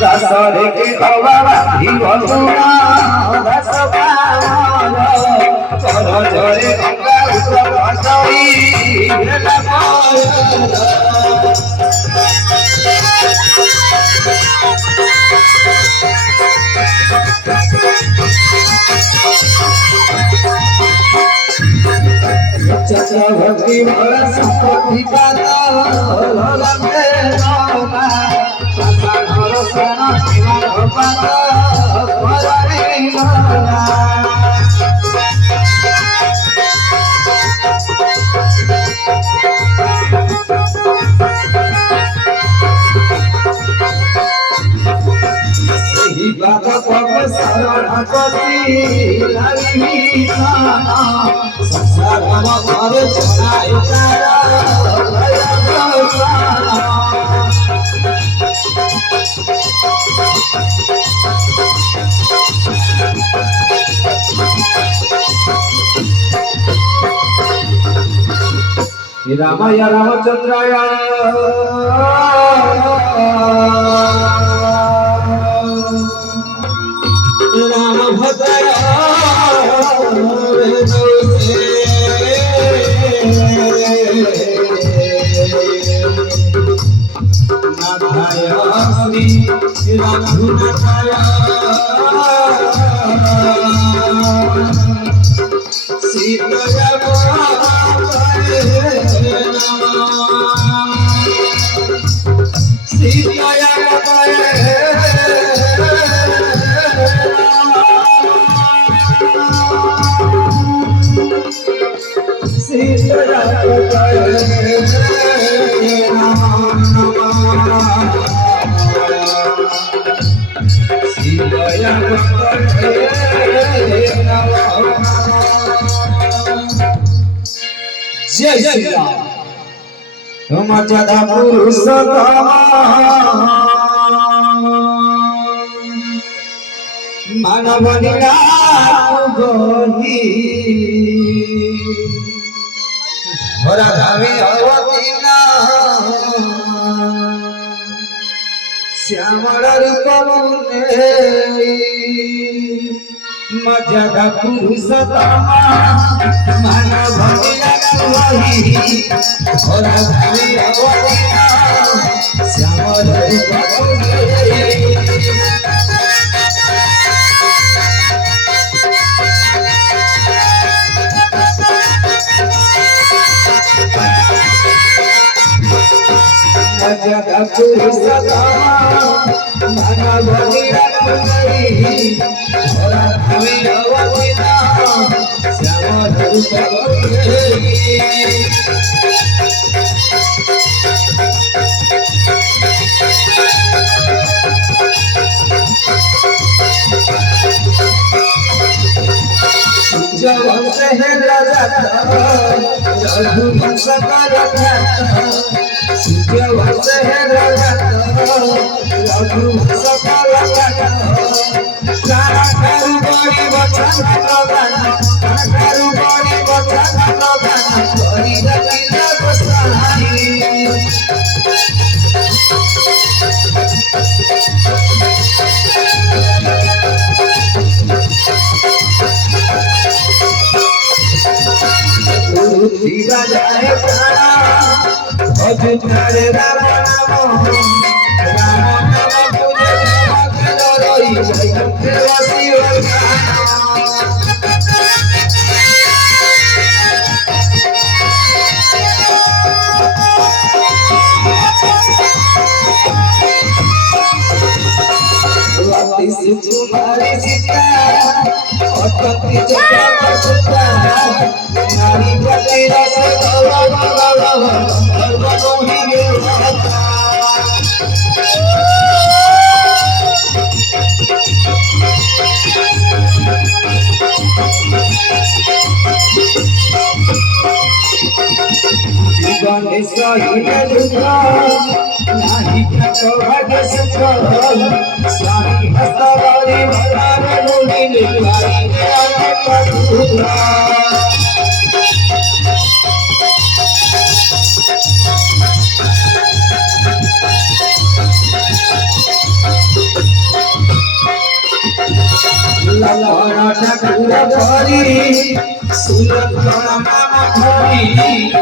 दासरे के अबाबा जीवनुना दास पामर कर जरे गंगा उतर भासई भेला पायर भक्ति भरा संपत्ति का लगे नौका घर सेना शिवा भगवान भरे नौका ही बात पग शरण पति लागी नाना संसार घर चढ़ाई रामाय रामचंद्राय राम भद्राय नाथाय श्री रघुनाथाय सीताय जय श्री राम। तुम जदा पुरुषोत्तम मानव निरागोही भरा धावे अवतीना श्यामल रूप मुने मजदा पुरुषोत्तम मानव निरागोही भरा धावे अवतीना श्यामल रूप मुने जगा पुरुषोत्तम मानव निरागोही भरा धावे अवतीना श्यामल रूप मुने जब से है राजा रघुवंश का रक्षा जब से है राजा रघुवंश का रक्षा सारा करू बड़ी वचन लगाना करू बड़ी वचन लगाना बड़ी रखिला गोसाई धीरा जाए प्राणा भजन करे राम नाम राम नाम पूजे भक्त रही वैकुंठ वासी सुकुमारी सीता अटंती चक्र सुता नारी गति रस स्वामी हस्तवारी ललमण ठाकुर धरी सुलक्षण नाम धरी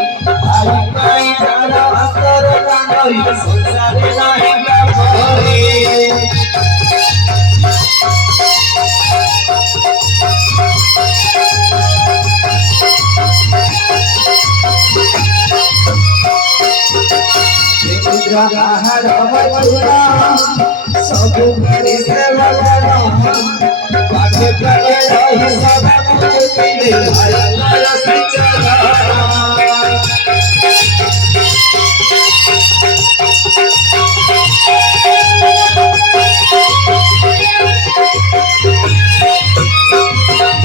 आई पाई जार हातर कांडई संसारे नाही भरी हर मथुरा सब घरे सेवकरा बाटे करे रही सब मुक्ति दे भय सिचरा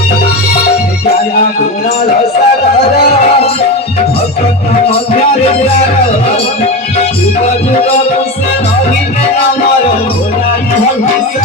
जया गुणल सगर भक्त मध्य जुग जुग से रही अमर भोला भविष्य